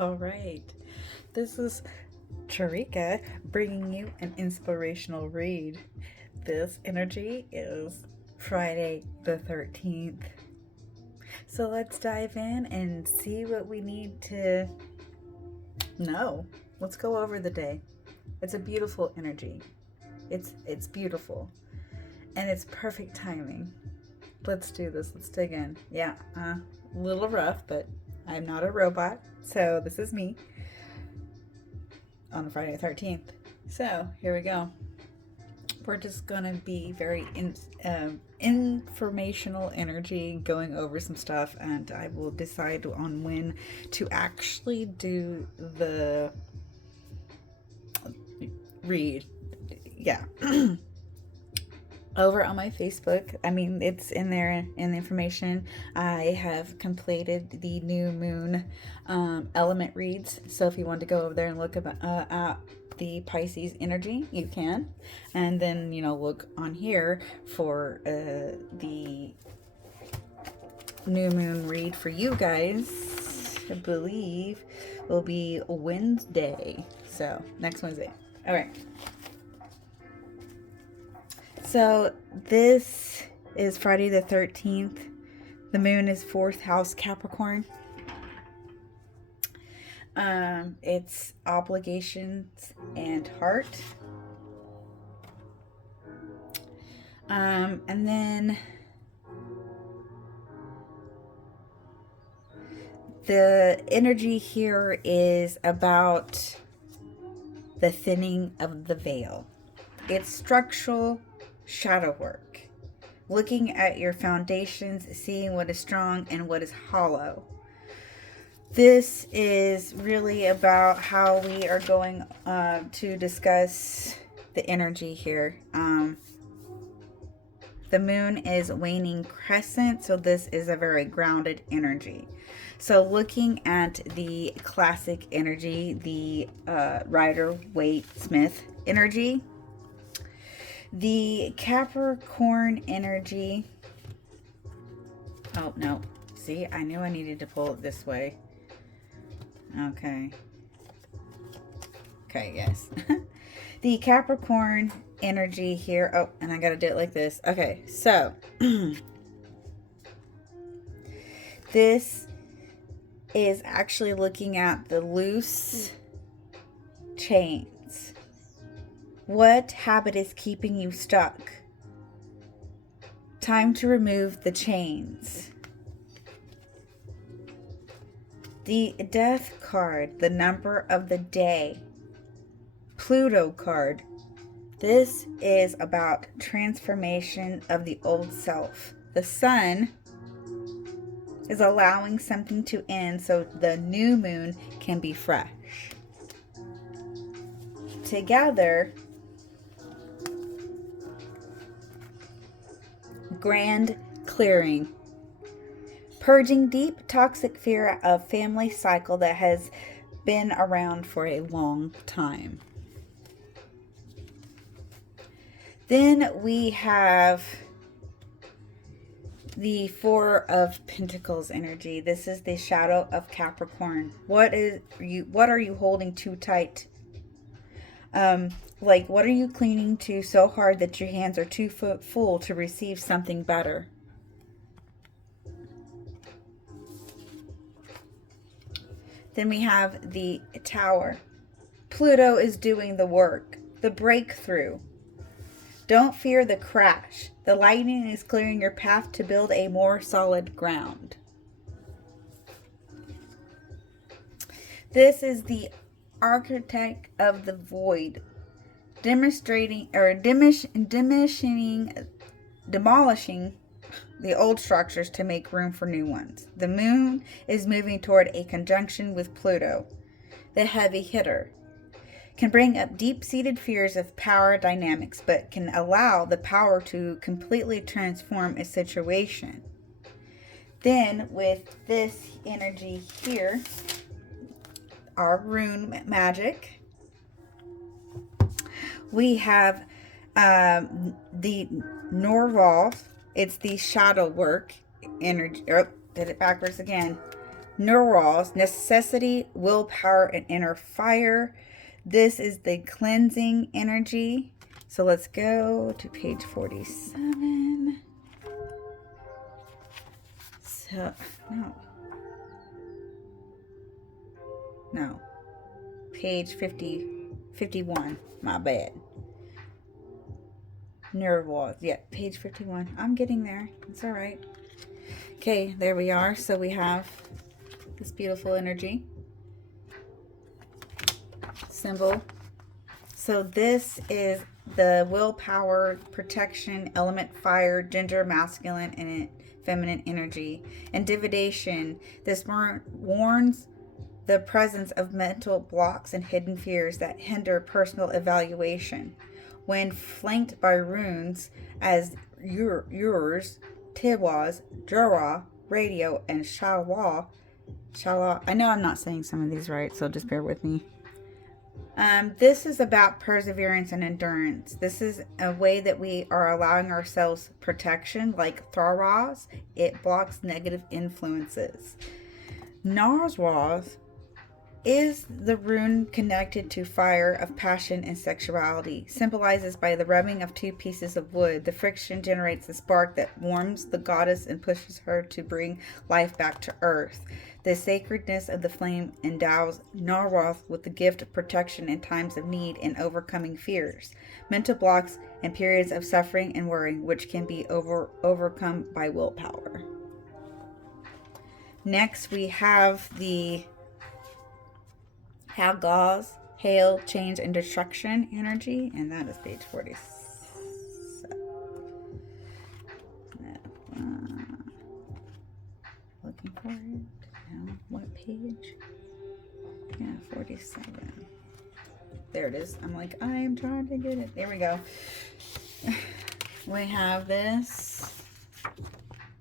All right. This is Charika bringing you an inspirational read. This energy is Friday the 13th. So let's dive in and see what we need to know. Let's go over the day. It's a beautiful energy. It's beautiful. And it's perfect timing. Let's do this. Let's dig in. Yeah, a little rough, but I'm not a robot. So this is me on Friday the 13th. So here we go. We're just going to be very informational energy, going over some stuff, and I will decide on when to actually do the read. Yeah. Over on my Facebook, I mean, it's in there in the information. I have completed the new moon element reads. So if you want to go over there and look at the Pisces energy, you can. And then, look on here for the new moon read for you guys. I believe will be Wednesday. So next Wednesday. All right. So this is Friday the 13th. The moon is 4th house Capricorn. It's obligations and heart. And then the energy here is about the thinning of the veil. It's structural shadow work, looking at your foundations, seeing what is strong and what is hollow. This is really about how we are going to discuss the energy here. The moon is waning crescent, so this is a very grounded energy. So looking at the classic energy, the Rider-Waite-Smith energy, the Capricorn energy. Oh, no. See, I knew I needed to pull it this way. Okay. Okay, yes. The Capricorn energy here. Oh, and I got to do it like this. Okay, so this is actually looking at the loose chains. What habit is keeping you stuck? Time to remove the chains. The Death card, the number of the day. Pluto card. This is about transformation of the old self. The Sun is allowing something to end so the new moon can be fresh. Together, grand clearing. Purging deep toxic fear of family cycle that has been around for a long time. Then we have the Four of Pentacles energy. This is the shadow of Capricorn. What are you holding too tight? What are you clinging to so hard that your hands are too full to receive something better? Then we have the Tower. Pluto is doing the work, the breakthrough. Don't fear the crash. The lightning is clearing your path to build a more solid ground. This is the Architect of the Void, demolishing the old structures to make room for new ones. The moon is moving toward a conjunction with Pluto, the heavy hitter. Can bring up deep-seated fears of power dynamics, but can allow the power to completely transform a situation. Then with this energy here, our rune magic, we have the Norval. It's the shadow work energy. Oh, did it backwards again. Neurals, necessity, willpower, and inner fire. This is the cleansing energy. So let's go to page 47. So, no. Page 51. My bad. Neurals. Yeah, page 51. I'm getting there. It's all right. Okay, there we are. So we have this beautiful energy symbol. So this is the willpower, protection, element fire, gender, masculine, and feminine energy. And divination. This warns the presence of mental blocks and hidden fears that hinder personal evaluation. When flanked by runes as Urs, Tiwaz, Jura, Radio, and Shala. I know I'm not saying some of these right, so just bear with me. This is about perseverance and endurance. This is a way that we are allowing ourselves protection, like Tharaz. It blocks negative influences. Narzwaz is the rune connected to fire of passion and sexuality. Symbolizes by the rubbing of two pieces of wood. The friction generates a spark that warms the goddess and pushes her to bring life back to earth. The sacredness of the flame endows Narwath with the gift of protection in times of need and overcoming fears, mental blocks, and periods of suffering and worry, which can be overcome by willpower. Next, we have the Halgaz, hail, change, and destruction energy, and that is page 47. Looking for it. Now, what page? Yeah, 47. There it is. I'm like, I am trying to get it. There we go. We have this.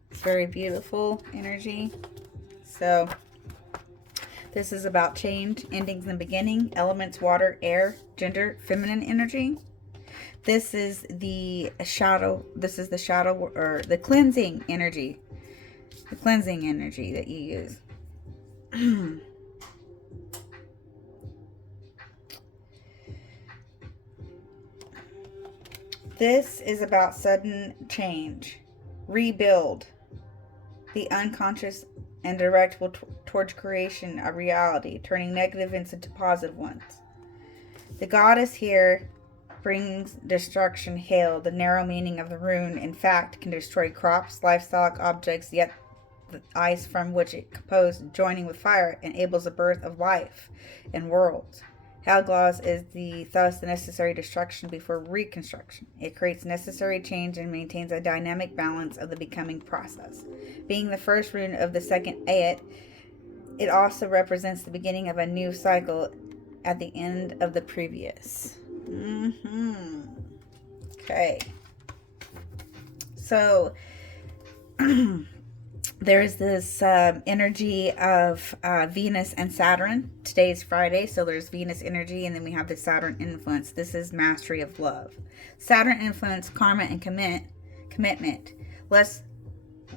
It's very beautiful energy. So this is about change, endings and beginning, elements, water, air, gender, feminine energy. This is the shadow. This is the shadow or the cleansing energy. The cleansing energy that you use. This is about sudden change, rebuild, the unconscious and direct towards creation of reality, turning negative into positive ones. The goddess here brings destruction, hail. The narrow meaning of the rune, in fact, can destroy crops, livestock, objects, yet the ice from which it composed, joining with fire, enables the birth of life and worlds. Halgaz is thus the necessary destruction before reconstruction. It creates necessary change and maintains a dynamic balance of the becoming process. Being the first rune of the second Ayat, it also represents the beginning of a new cycle at the end of the previous. Okay. So there's this energy of Venus and Saturn. Today's Friday, so there's Venus energy, and then we have the Saturn influence. This is mastery of love. Saturn influence, karma, and commitment.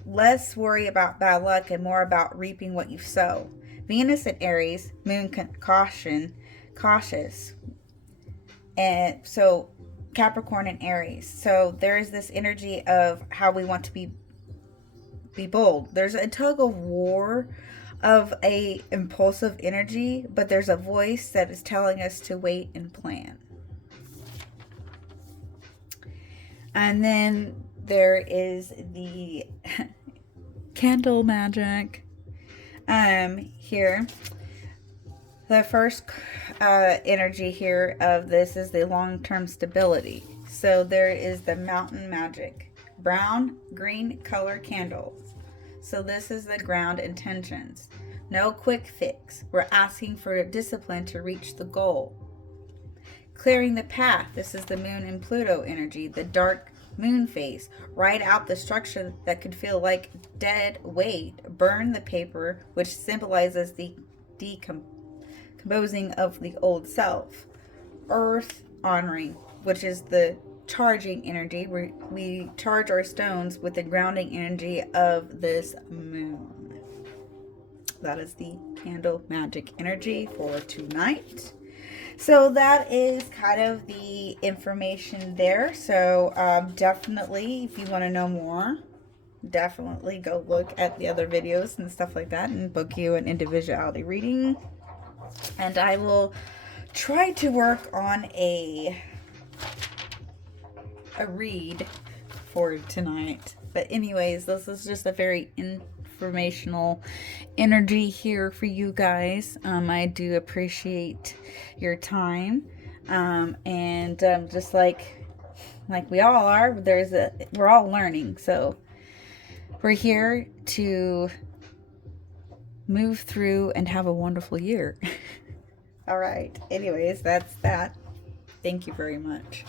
Less worry about bad luck and more about reaping what you sow. Venus in Aries, moon cautious. And so Capricorn and Aries. So there is this energy of how we want to be bold. There's a tug of war of a impulsive energy, but there's a voice that is telling us to wait and plan. And then there is the candle magic here. The first energy here of this is the long-term stability. So there is the mountain magic. Brown, green color candles. So this is the ground intentions. No quick fix. We're asking for discipline to reach the goal. Clearing the path. This is the moon and Pluto energy. The dark moon phase. Write out the structure that could feel like dead weight. Burn the paper, which symbolizes the decomposing of the old self. Earth honoring, which is the charging energy. We charge our stones with the grounding energy of this moon. that is the candle magic energy for tonight. So that is kind of the information there. So definitely, if you want to know more, definitely go look at the other videos and stuff like that and book you an individuality reading. And I will try to work on a read for tonight. But anyways, this is just a very informational energy here for you guys. I do appreciate your time. And just like we all are, we're all learning. So we're here to move through and have a wonderful year. All right. Anyways, that's that. Thank you very much.